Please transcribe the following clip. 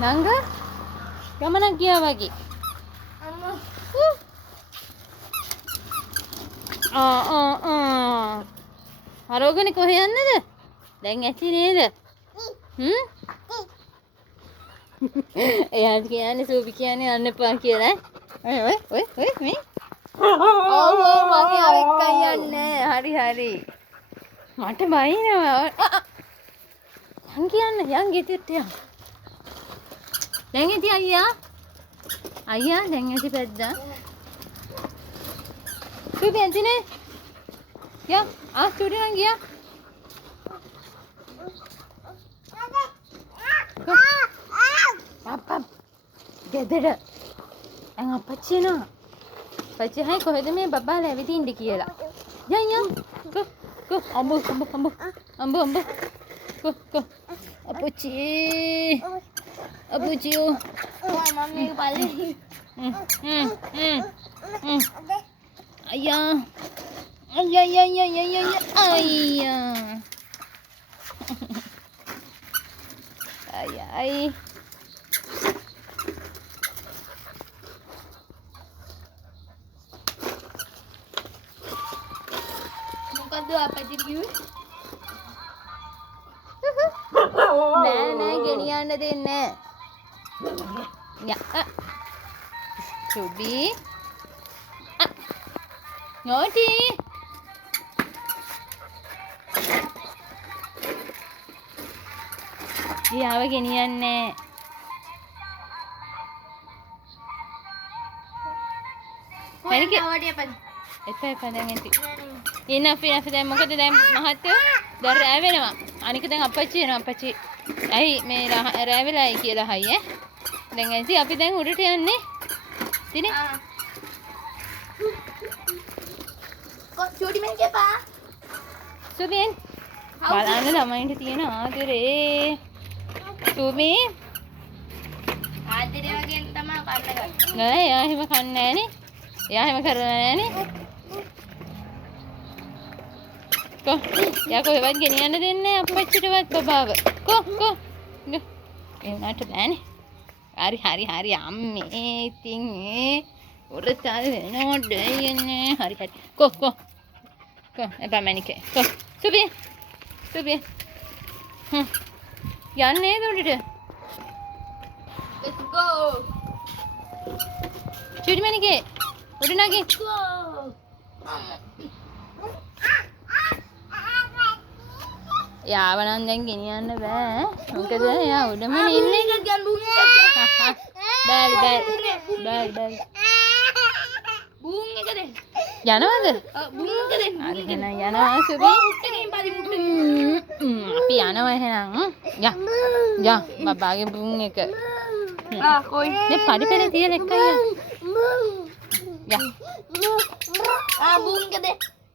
නංග ගමනක් ගියා වගේ. අරෝගනේ කොහෙ යන්නද? දැන් ඇති නේද? එයා කියන්නේ සූපි කියන්නේ යන්න එපා කියලා. ඔය මේ. ඔව් මගේ අරෙක්කයි යන්නේ. හරි. මට බයිනවා. යන් කියන්නේ යන් ගෙදරට යන්. දැන් ඇති අයියා. අයියා දැන් ඇති පැද්දා. සූපි ඇතිනේ. යා ස්ටුඩියෝ නම් ගියා. අප්පා ගෙදර දැන් අපච්චි එනවා. අපච්චි හයි කොහෙද මේ බබාලා ඇවිදින්න කියලා. යන් කො අම්බ කො අපච්චි මම්මී බලේ අයියා මොකද අපච්චි කිව්වේ? නෑ ගෙනියන්න දෙන්නේ නෑ. සුබි නෝටි යාව ගෙනියන්නේ එපා දැන් ඇති ඉන්න අපි දැන් මොකද දැන් මහත්තයෝ දැන් රෑ වෙනවා. අනික දැන් අපච්චි එනවා. අපච්චි ඇයි මේ රෑ වෙලායි කියලා හයි දැන් ඇති අපි දැන් උඩට යන්නේ තිනේ චූටි මෙන් කියපා සුබින් බලන්න ළමයින්ට තියෙන ආදරේ සුබි ආදරේ වගේ තමයි කන්න ගන්න නෑ එයා එහෙම කන්නේ නෑනේ එයා එහෙම කරන්නේ නෑනේ කො යා කොහෙවත් ගෙනියන්න දෙන්නේ අපච්චිටවත් බබාව කො එන්නට බෑනේ හරි අම්මේ ඉතින් උරතල් වෙනවද යන්නේ හරි කො එපා මැනිකේ කො සුබි යන්නේ උඩට let's go චුටි මැනිකේ උඩ නගින් යාවනම් දැන් ගෙනියන්න බෑ. මොකද එයා උඩම ඉන්නේ. බෑ. බූන් එක දෙන්න. යනවද? බූන් එක දෙන්න. හරි එහෙනම් යනවා සුබි. අපි යනවා එහෙනම්. යා බබාගේ බූන් එක. කොයි. මේ පඩිපෙළ තියලා එක්කයි. යා. බූන් එක දෙන්න.